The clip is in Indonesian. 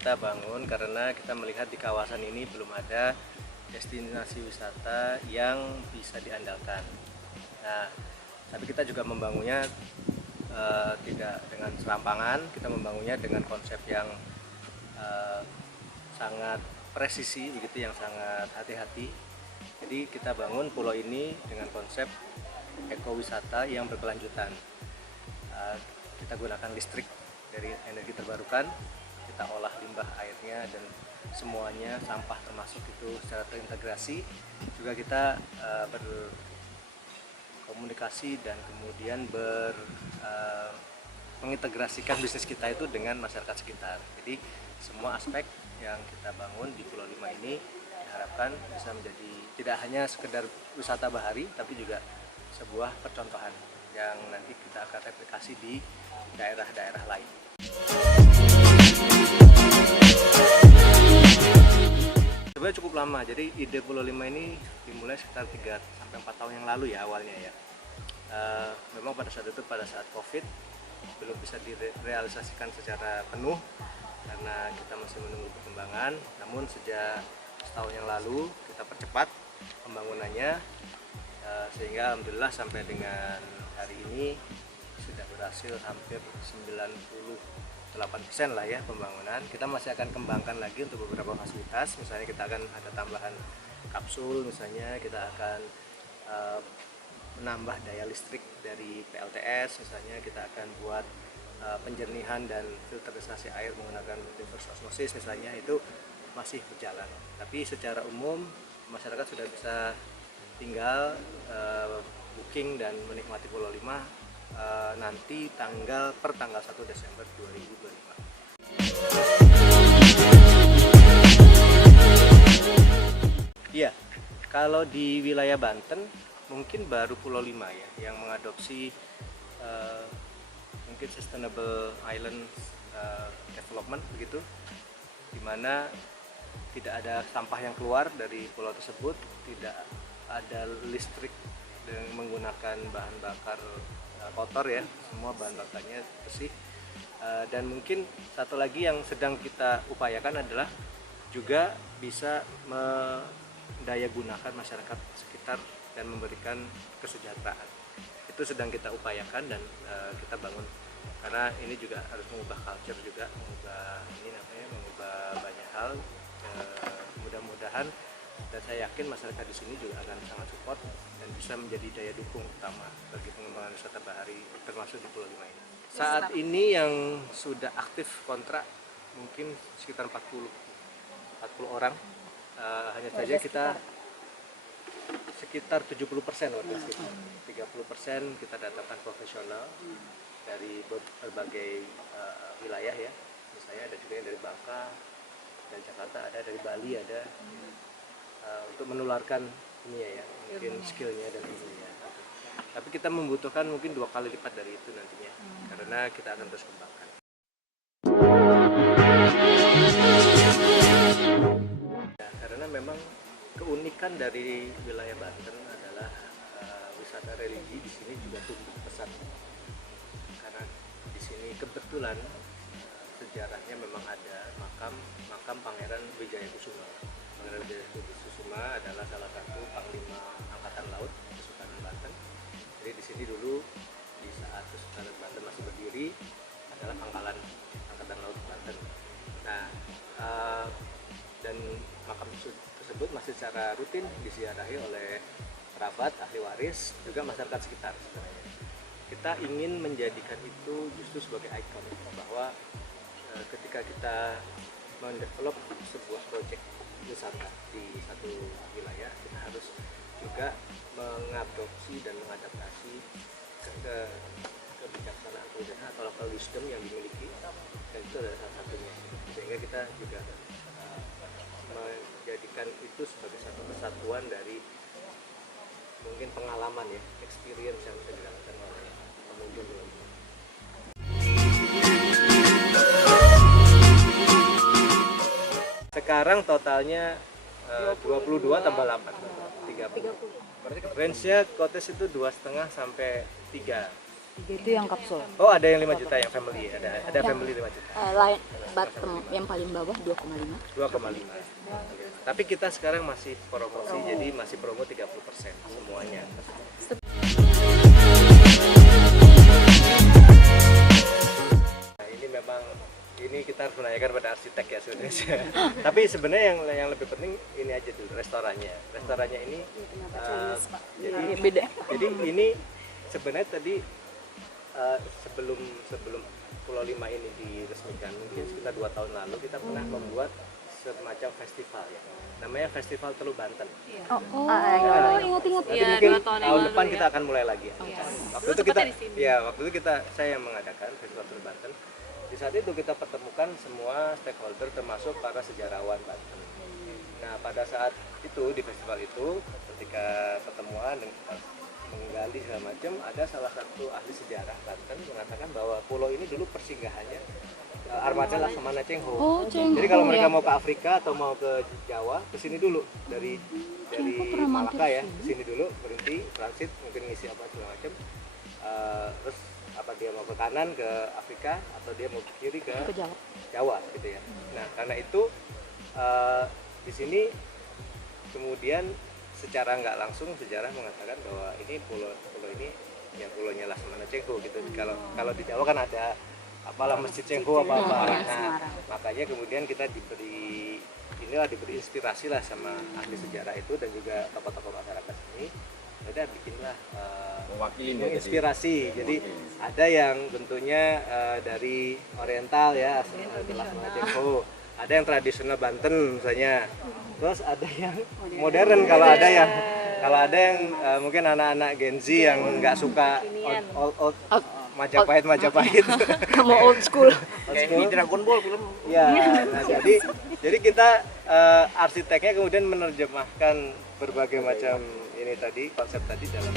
kita bangun karena kita melihat di kawasan ini belum ada destinasi wisata yang bisa diandalkan. Nah, tapi kita juga membangunnya tidak dengan serampangan, kita membangunnya dengan konsep yang sangat presisi begitu, yang sangat hati-hati. Jadi kita bangun pulau ini dengan konsep ekowisata yang berkelanjutan. Kita gunakan listrik dari energi terbarukan, kita olah limbah airnya dan semuanya, sampah termasuk itu secara terintegrasi. Juga kita berkomunikasi dan kemudian mengintegrasikan bisnis kita itu dengan masyarakat sekitar. Jadi semua aspek yang kita bangun di Pulau Lima ini diharapkan bisa menjadi tidak hanya sekedar wisata bahari, tapi juga sebuah percontohan yang nanti kita akan replikasi di daerah-daerah lain. Sebenarnya cukup lama, jadi ide Pulau Lima ini dimulai sekitar 3-4 tahun yang lalu ya awalnya ya. Memang pada saat itu, pada saat COVID, belum bisa direalisasikan secara penuh karena kita masih menunggu perkembangan. Namun sejak setahun yang lalu kita percepat pembangunannya, sehingga alhamdulillah sampai dengan hari ini sudah berhasil hampir 98% lah ya pembangunan. Kita masih akan kembangkan lagi untuk beberapa fasilitas, misalnya kita akan ada tambahan kapsul, misalnya kita akan menambah daya listrik dari PLTS, misalnya kita akan buat penjernihan dan filterisasi air menggunakan reverse osmosis, misalnya itu masih berjalan. Tapi secara umum masyarakat sudah bisa tinggal booking dan menikmati Pulau Lima nanti per tanggal 1 Desember 2025. Iya, kalau di wilayah Banten mungkin baru Pulau Lima ya yang mengadopsi mungkin sustainable island development begitu, dimana tidak ada sampah yang keluar dari pulau tersebut, tidak ada listrik dengan menggunakan bahan bakar kotor ya, semua bahan bakarnya bersih. Dan mungkin satu lagi yang sedang kita upayakan adalah juga bisa mendaya gunakan masyarakat sekitar dan memberikan kesejahteraan. Itu sedang kita upayakan dan kita bangun, karena ini juga harus mengubah culture juga, mengubah banyak hal. Mudah-mudahan, dan saya yakin masyarakat di sini juga akan sangat support dan bisa menjadi daya dukung utama bagi pengembangan wisata bahari termasuk di Pulau Lima ini. Saat ini yang sudah aktif kontrak mungkin sekitar 40 orang. Hanya saja kita sekitar 70% warga sekitar, 30% kita datangkan profesional dari berbagai wilayah ya. Misalnya ada juga yang dari Bangka, dari Jakarta ada, dari Bali ada, untuk menularkan ini ya mungkin skillnya dan ilmunya. Tapi kita membutuhkan mungkin 2 kali lipat dari itu nantinya, karena kita akan terus kembangkan. Ya, karena memang keunikan dari wilayah Banten adalah wisata religi di sini juga tumbuh pesat, karena di sini kebetulan sejarahnya memang ada makam Pangeran Wijayakusuma. Pangeran Wijayakusuma adalah salah satu panglima angkatan laut Kesultanan Banten. Jadi di sini dulu di saat Kesultanan Banten masih berdiri adalah pangkalan angkatan laut Banten. Nah, dan makam tersebut masih secara rutin diziarahi oleh kerabat, ahli waris, juga masyarakat sekitar sebenarnya. Kita ingin menjadikan itu justru sebagai ikon bahwa ketika kita mendevelop sebuah proyek wisata di satu wilayah, kita harus juga mengadopsi dan mengadaptasi kebijaksanaan kebijakan atau local wisdom yang dimiliki, dan itu adalah salah satunya, sehingga kita juga menjadikan itu sebagai satu kesatuan dari mungkin pengalaman ya, experience yang bisa didapatkan oleh pengunjung. Sekarang totalnya 22 tambah 8, 30. Berarti range-nya kotes itu 2,5 sampai 3. Itu yang kapsul. Oh, ada yang 5 juta yang family, ada family 5 juta. Lain bottom yang paling bawah 2,5. 2,5. Tapi kita sekarang masih promosi, jadi masih promo 30% semuanya. Nah, ini memang kita harus menanyakan pada arsitek ya sebenarnya. Tapi sebenarnya yang lebih penting ini aja dulu, restorannya. Restorannya ini Beda. jadi ini sebenarnya tadi sebelum Pulau Lima ini diresmikan, mungkin sekitar 2 tahun lalu kita pernah membuat semacam festival ya, namanya Festival Teluk Banten. Ingat-ingat. Nanti Iya, mungkin 2 tahun yang tahun lalu depan ya. kita akan mulai lagi. Waktu itu kita, saya yang mengadakan Festival Teluk Banten. Di saat itu kita pertemukan semua stakeholder termasuk para sejarawan Banten. Nah, pada saat itu di festival itu ketika pertemuan dan kita menggali segala macam, ada salah satu ahli sejarah Banten mengatakan bahwa pulau ini dulu persinggahannya armada Laksamana Cheng Ho. Oh, Cheng Jadi Ho, kalau mereka ya. mau ke Afrika atau mau ke Jawa, ke sini dulu dari Malaka ya, ke sini dulu berhenti transit, mungkin ngisi apa segala macam. Terus apa dia mau ke kanan ke Afrika atau dia mau ke kiri ke Jawa. Jawa gitu ya. Nah, karena itu di sini kemudian secara nggak langsung sejarah mengatakan bahwa ini pulau ini ya pulaunya Laksamana Cheng Ho gitu. Kalau di Jawa kan ada apalah Masjid Cheng Ho apa-apa. Nah, makanya kemudian kita diberi inspirasi lah sama ahli sejarah itu dan juga tokoh-tokoh masyarakat sini. Udah bikinlah inspirasi. Jadi ada yang bentuknya dari oriental ya, Laksamana Cheng Ho. Ada yang tradisional Banten misalnya. Terus ada yang modern, kalau ada yang mungkin anak-anak Gen Z yang nggak suka old Majapahit. Kamu old school. Kayak Dragon Ball film. Ya, nah, jadi kita arsiteknya kemudian menerjemahkan berbagai macam ini tadi, konsep tadi dalam